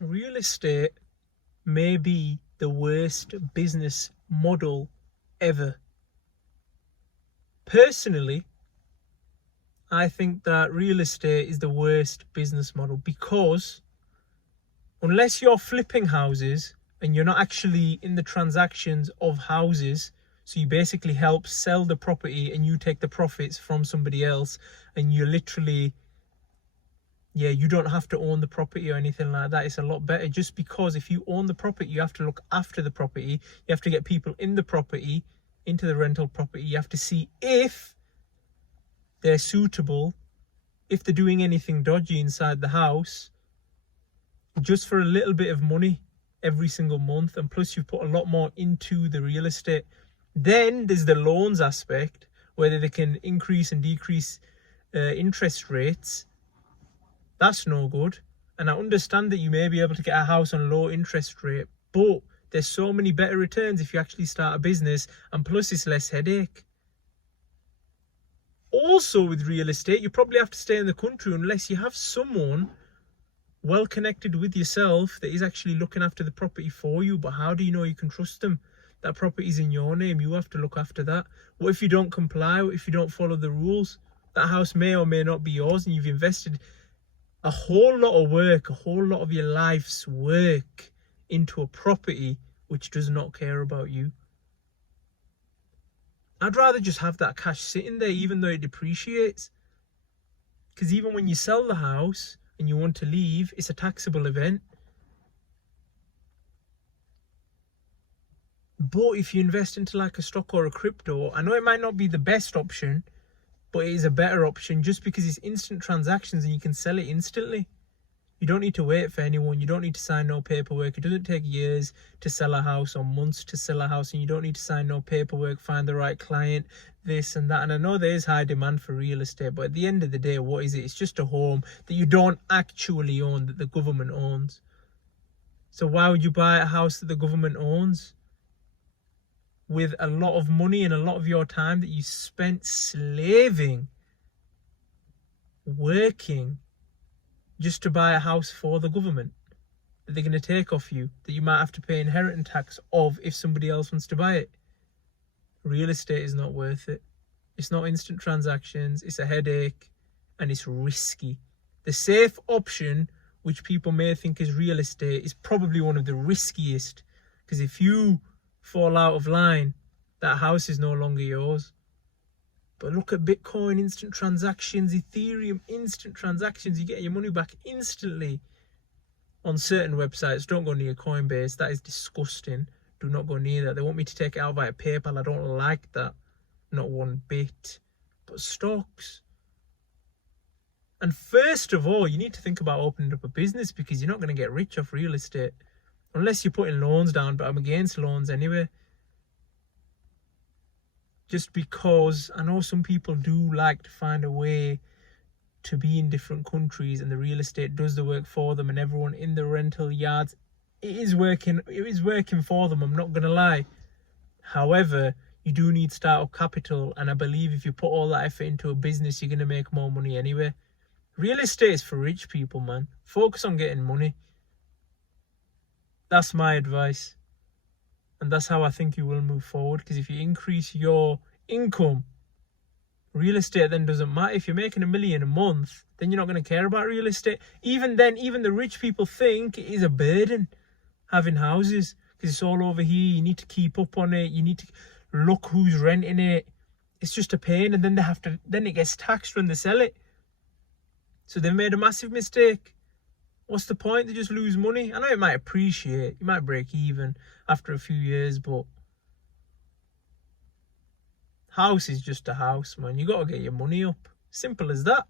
Real estate may be the worst business model ever. Personally, I think that real estate is the worst business model because unless you're flipping houses and you're not actually in the transactions of houses, so you basically help sell the property and you take the profits from somebody else, and you literally, you don't have to own the property or anything like that. It's a lot better, just because if you own the property, you have to look after the property. You have to get people in the property, into the rental property. You have to see if they're suitable, if they're doing anything dodgy inside the house, just for a little bit of money every single month. And plus, you put a lot more into the real estate. Then there's the loans aspect, whether they can increase and decrease interest rates. That's no good. And I understand that you may be able to get a house on low interest rate, but there's so many better returns if you actually start a business, and plus it's less headache. Also with real estate, you probably have to stay in the country unless you have someone well connected with yourself that is actually looking after the property for you. But how do you know you can trust them? That property's in your name. You have to look after that. What if you don't comply? What if you don't follow the rules? That house may or may not be yours, and you've invested a whole lot of work, a whole lot of your life's work into a property which does not care about you. I'd rather just have that cash sitting there, even though it depreciates. Because even when you sell the house and you want to leave, it's a taxable event. But if you invest into like a stock or a crypto, I know it might not be the best option, but it is a better option just because it's instant transactions and you can sell it instantly. You don't need to wait for anyone. You don't need to sign no paperwork. It doesn't take years to sell a house or months to sell a house, and you don't need to sign no paperwork, find the right client, this and that. And I know there is high demand for real estate, but at the end of the day, what is it? It's just a home that you don't actually own, that the government owns. So why would you buy a house that the government owns with a lot of money and a lot of your time that you spent slaving, working, just to buy a house for the government that they're going to take off you, that you might have to pay inheritance tax of if somebody else wants to buy it? Real estate is not worth it. It's not instant transactions, it's a headache, and it's risky. The safe option, which people may think is real estate, is probably one of the riskiest, because if you fall out of line, that house is no longer yours. But look at Bitcoin, instant transactions, Ethereum, instant transactions. You get your money back instantly on certain websites. Don't go near Coinbase. That is disgusting. Do not go near that. They want me to take it out via PayPal. I don't like that. Not one bit. But stocks. And first of all, you need to think about opening up a business, because you're not going to get rich off real estate unless you're putting loans down. But I'm against loans anyway. Just because I know some people do like to find a way to be in different countries, and the real estate does the work for them, and everyone in the rental yards, it is working for them, I'm not going to lie. However, you do need startup capital, and I believe if you put all that effort into a business, you're going to make more money anyway. Real estate is for rich people, man. Focus on getting money. That's my advice. And that's how I think you will move forward, because if you increase your income, real estate then doesn't matter. If you're making $1 million a month, then you're not going to care about real estate. Even then, even the rich people think it is a burden having houses, because it's all over here. You need to keep up on it. You need to look who's renting it. It's just a pain, and then then it gets taxed when they sell it. So they've made a massive mistake. What's the point? They just lose money. I know it might appreciate, you might break even after a few years, but house is just a house, man. You got to get your money up. Simple as that.